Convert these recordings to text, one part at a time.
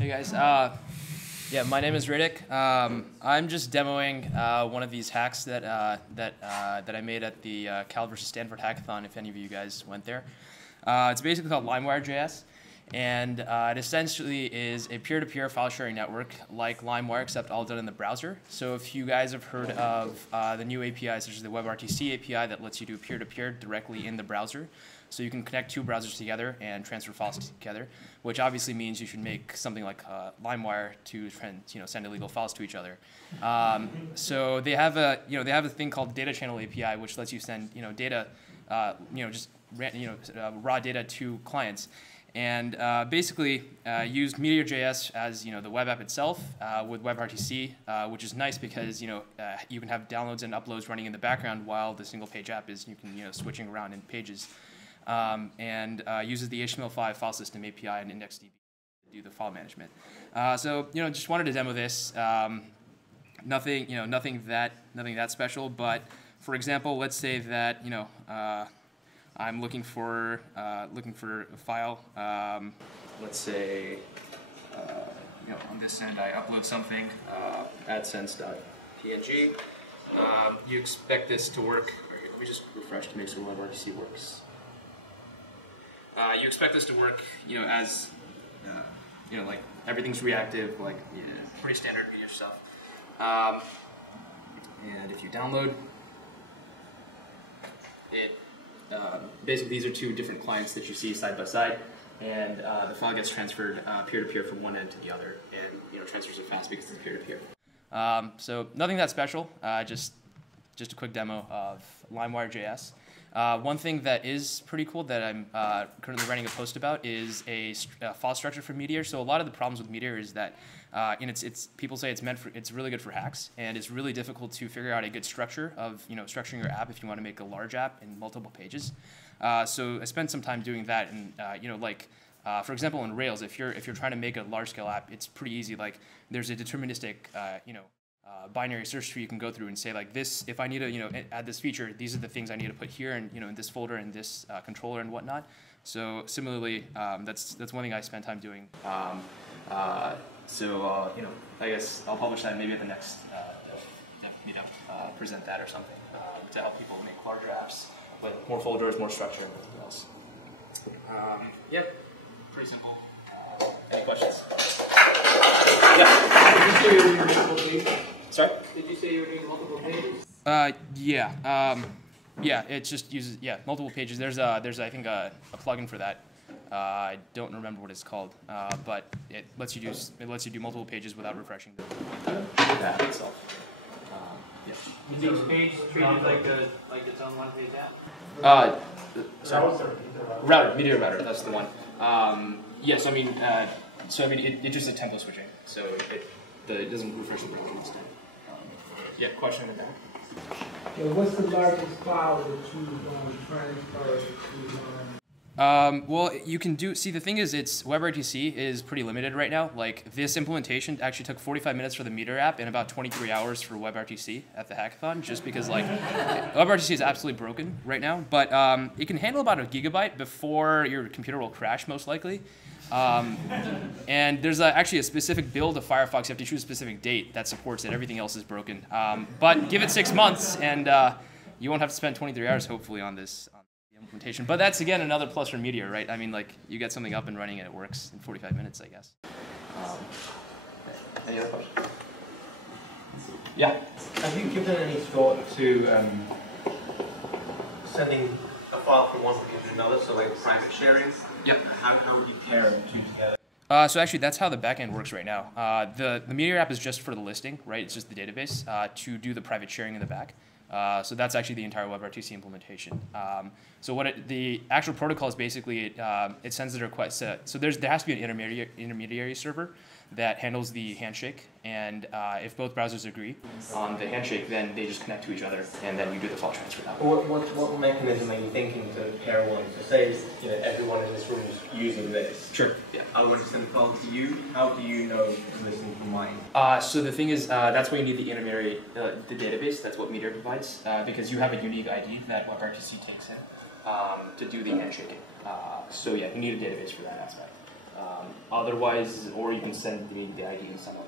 Hey guys, yeah, my name is Ritik. I'm just demoing one of these hacks that I made at the Cal versus Stanford hackathon. If any of you guys went there, it's basically called LiMEWiRE.JS, and it essentially is a peer-to-peer file sharing network like LiMEWiRE, except all done in the browser. So if you guys have heard of the new APIs, such as the WebRTC API that lets you do peer-to-peer directly in the browser. So you can connect two browsers together and transfer files together, which obviously means you should make something like LiMEWiRE to send illegal files to each other. So they have a thing called DataChannel API, which lets you send data, raw data to clients, and basically used Meteor.js as the web app itself with WebRTC, which is nice because you can have downloads and uploads running in the background while the single page app is switching around in pages. And uses the HTML5 file system API and IndexedDB to do the file management. So just wanted to demo this. Nothing that special. But for example, let's say that I'm looking for a file. Let's say on this end I upload something. AdSense.png. You expect this to work. Let me just refresh to make sure WebRTC works. You expect this to work, as, like everything's reactive, like pretty standard media stuff. And if you download it, basically these are two different clients that you see side by side, and the file gets transferred peer-to-peer from one end to the other, and transfers are fast because it's peer-to-peer. So nothing that special, just a quick demo of LiMEWiRE.JS. One thing that is pretty cool that I'm currently writing a post about is a file structure for Meteor. So a lot of the problems with Meteor is that people say it's really good for hacks, and it's really difficult to figure out a good structure of structuring your app if you want to make a large app in multiple pages. So I spent some time doing that, and for example, in Rails, if you're trying to make a large scale app, it's pretty easy. Like there's a deterministic binary search tree you can go through and say like this, if I need to add this feature, these are the things I need to put here and in this folder and this controller and whatnot. So similarly, that's one thing I spent time doing. I guess I'll publish that maybe at the next meetup, present that or something to help people make larger apps with more folders, more structure, and everything else. Yeah, pretty simple. Any questions? Yeah. Sorry? Did you say you were doing multiple pages? Yeah, it just uses multiple pages. There's I think a plugin for that. I don't remember what it's called, but it lets you do multiple pages without refreshing the app itself. Yeah. Is each page treated like its own one-page app? Router, Meteor Router, that's the one. Yes, it just is tempo switching, so it doesn't refresh the page instead. Yeah, question in the back. Yeah, what's the largest file that you transfer to? Well, you can see the thing is WebRTC is pretty limited right now. Like this implementation actually took 45 minutes for the Meteor app and about 23 hours for WebRTC at the hackathon, just because WebRTC is absolutely broken right now. But it can handle about 1 gigabyte before your computer will crash, most likely. And there's actually a specific build of Firefox. You have to choose a specific date that supports it. Everything else is broken. But give it 6 months, and you won't have to spend 23 hours, hopefully, on this implementation. But that's, again, another plus for Meteor, right? I mean, you get something up and running, and it works in 45 minutes, I guess. Any other questions? Yeah? Have you given any thought to sending a file from one computer to another, so like private sharing? Yep. How would you pair them two together? So actually, that's how the backend works right now. The Meteor app is just for the listing, right? It's just the database to do the private sharing in the back. So that's actually the entire WebRTC implementation. So the actual protocol is basically it sends the request. So there has to be an intermediary server that handles the handshake, and if both browsers agree on the handshake, then they just connect to each other, and then you do the file transfer that way. What mechanism are you thinking to pair one? So say everyone in this room is using this. Sure. Yeah. I want to send the file to you. How do you know to listen from mine? So the thing is, that's why you need the intermediary, the database. That's what Meteor provides, because you have a unique ID that WebRTC takes in to do the handshaking. So yeah, you need a database for that aspect. otherwise, or you can send the ID and sign up.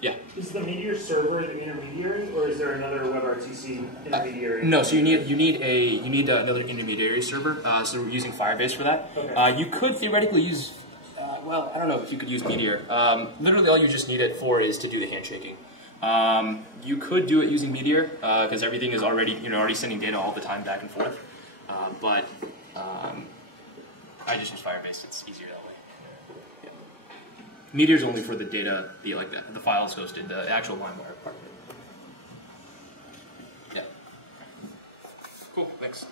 Yeah. Is the Meteor server the intermediary, or is there another WebRTC intermediary? No, so you need another intermediary server. So we're using Firebase for that. Okay. You could theoretically use, well, I don't know if you could use Meteor. Literally, all you just need it for is to do the handshaking. You could do it using Meteor because everything is already sending data all the time back and forth. But I just use Firebase. It's easier that way. Meteor's only for the data, the files hosted, the actual LiMEWiRE part of it. Yeah. Cool, thanks.